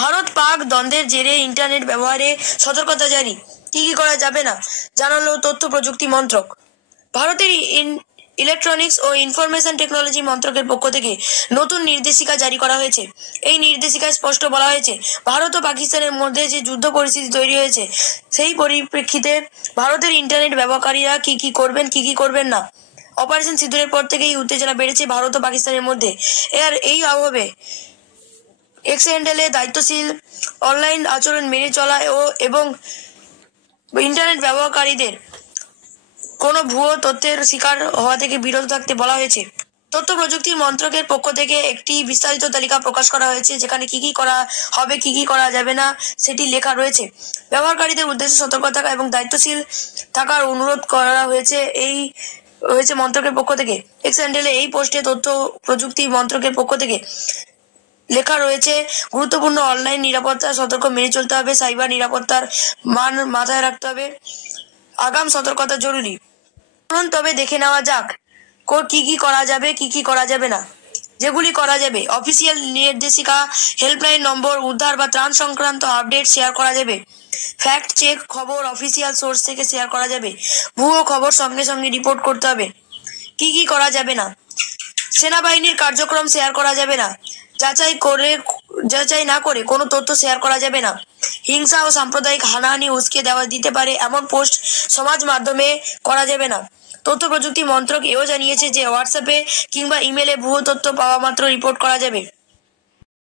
ভারত পাক দ্বন্দ্বের জেরে ইন্টারনেট ব্যবহারে সতর্কতা জারি, কি কি করা যাবে না জানালো তথ্য প্রযুক্তি মন্ত্রক। ভারতের ইলেকট্রনিক্স ও ইনফরমেশন টেকনোলজি মন্ত্রকের পক্ষ থেকে নতুন নির্দেশিকা জারি করা হয়েছে। এই নির্দেশিকায় স্পষ্ট বলা হয়েছে, ভারত ও পাকিস্তানের মধ্যে যে যুদ্ধ পরিস্থিতি তৈরি হয়েছে সেই পরিপ্রেক্ষিতে ভারতের ইন্টারনেট ব্যবহারকারীরা কি কি করবেন কি কি করবেন না। অপারেশন সিঁদুরের পর থেকেই উত্তেজনা বেড়েছে ভারত ও পাকিস্তানের মধ্যে। এই আবহে এক্স হ্যান্ডেলে দায়িত্বশীল অনলাইন আচরণ মেনে চলা এবং ইন্টারনেট ব্যবহারকারীদের কোনো ভুয়ো তথ্যের শিকার হওয়া থেকে বিরত থাকতে বলা হয়েছে। তথ্য প্রযুক্তি মন্ত্রকের পক্ষ থেকে একটি বিস্তারিত তালিকা প্রকাশ করা হয়েছে, যেখানে কি কি করা হবে কি কি করা যাবে না সেটি লেখা রয়েছে। ব্যবহারকারীদের উদ্দেশ্যে সতর্ক থাকা এবং দায়িত্বশীল থাকার অনুরোধ করা হয়েছে মন্ত্রকের পক্ষ থেকে। এক্স হ্যান্ডেলে এই পোস্টে তথ্য প্রযুক্তি মন্ত্রকের পক্ষ থেকে লেখা রয়েছে, গুরুত্বপূর্ণ অনলাইন নিরাপত্তা সতর্ক মেনে চলতে হবে, সাইবার নিরাপত্তার মান মাথায় রাখতে হবে, আগাম সতর্কতা জরুরি। তবে দেখে নেওয়া যাক কি কি করা যাবে কি কি করা যাবে না। যেগুলি করা যাবে: অফিসিয়াল নির্দেশিকা, হেল্পলাইন নম্বর, উদ্ধার বা ত্রাণ সংক্রান্ত আপডেট শেয়ার করা যাবে, ফ্যাক্ট চেক খবর অফিসিয়াল সোর্স থেকে শেয়ার করা যাবে, ভুয়ো খবর সঙ্গে সঙ্গে রিপোর্ট করতে হবে। কি কি করা যাবে না: সেনাবাহিনীর কার্যক্রম শেয়ার করা যাবে না, যাচাই না করে কোনো তথ্য শেয়ার করা যাবে না, হিংসা ও সাম্প্রদায়িক হানাহানি উস্কে দেওয়া দিতে পারে এমন পোস্ট সমাজ মাধ্যমে করা যাবে না। তথ্য প্রযুক্তি মন্ত্রক এও জানিয়েছে যে হোয়াটসঅ্যাপে কিংবা ইমেলে ভুয়ো তথ্য পাওয়া মাত্র রিপোর্ট করা যাবে।